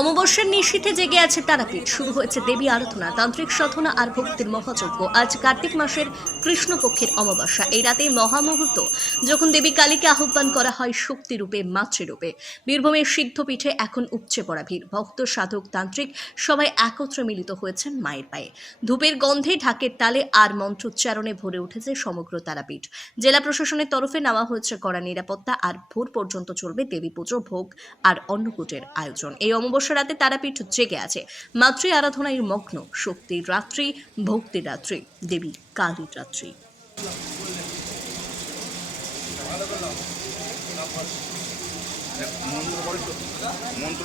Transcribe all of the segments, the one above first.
অমাবস্যার নিশীথে জেগে আছে তারাপীঠ। শুরু হয়েছে দেবী আরাধনা, তান্ত্রিক সাধনা আর ভক্তির মহাযজ্ঞ। আজ কার্তিক মাসের কৃষ্ণপক্ষের অমাবস্যা। এই রাতে মহামুহূর্ত যখন দেবী কালীকে আহ্বান করা হয় শক্তিরূপে, মাতৃরূপে, বীরভূমের সিদ্ধপীঠে এখন উপচে পড়া ভিড়। ভক্ত, সাধক, তান্ত্রিক সবাই একত্রে মিলিত হয়েছেন মায়ের পায়ে। ধূপের গন্ধে ঢাকের তালে আর মন্ত্রোচ্চারণে ভরে উঠেছে সমগ্র তারাপীঠ। জেলা প্রশাসনের তরফে নেওয়া হয়েছে কড়া নিরাপত্তা আর ভোর পর্যন্ত চলবে দেবী পুজো, ভোগ আর অন্নকূটের আয়োজন। এই অমাবস্যা রাতে তারাপীঠ জেগে আছে। মাতৃ আরাধনায় মগ্ন, শক্তির রাত্রি, ভক্তির রাত্রি, দেবী কালীর রাত্রি। মন্ত্র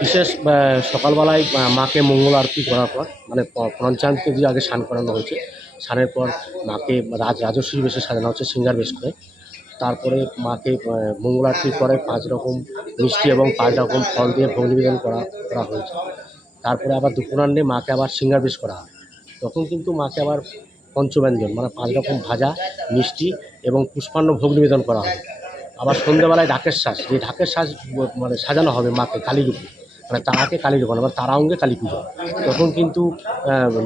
বিশেষ সকালবেলায় মাকে মঙ্গল আরতি করার পর মানে প- পঞ্চামৃত দিয়ে আগে স্নান করানো হয়েছে। স্নানের পর মাকে রাজ রাজস্বী বেশে সাজানো হচ্ছে, সিঙ্গার বেশ করে। তারপরে মাকে মঙ্গল পরে পাঁচ রকম মিষ্টি এবং পাঁচ রকম ফল দিয়ে ভোগ নিবেদন করা করা হয়েছে। তারপরে আবার দুপুরান্নে মাকে আবার সিঙ্গার বেশ করা হয়। তখন কিন্তু মাকে আবার পঞ্চব্যঞ্জন মানে পাঁচ রকম ভাজা, মিষ্টি এবং পুষ্পান্ন ভোগ নিবেদন করা হয়। আবার সন্ধ্যেবেলায় ঢাকের শ্বাস, যে ঢাকের শ্বাস মানে সাজানো হবে মাকে কালী রূপে মানে তারাকে কালী রূপে মানে তারা অঙ্গে কালী পুজো তখন কিন্তু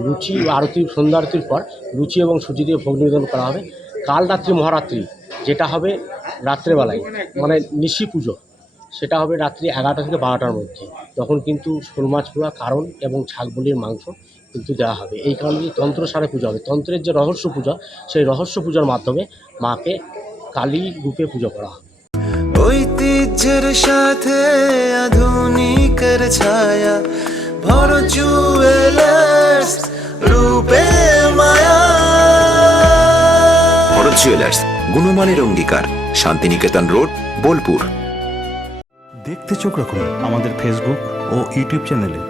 লুচি, আরতি সন্ধ্যা আরতির পর লুচি এবং সুজি দিয়ে ভোগ নিবেদন করা হবে। কাল রাত্রি মহারাত্রি যেটা হবে রাত্রেবেলায় মানে নিশি পুজো। সেটা হবে রাত্রি এগারোটা থেকে বারোটার মধ্যে। তখন কিন্তু শোল মাছ পোড়া, কারণ এবং ছাগবলির মাংস কিন্তু দেওয়া হবে। এই কারণে তন্ত্র সারে পুজো হবে। তন্ত্রের যে রহস্য পূজা, সেই রহস্য পূজার মাধ্যমে মাকে কালী রূপে পুজো করা হবে। ঐতিহ্যের সাথে আধুনিকের ছায়া ভর জুয়েলার্স রূপে মায়া। জুয়েলার্স গুণমানের অঙ্গীকার শান্তিনিকেতন রোড বোলপুর দেখতে চোখ রাখুন আমাদের ফেসবুক ও ইউটিউব চ্যানেলে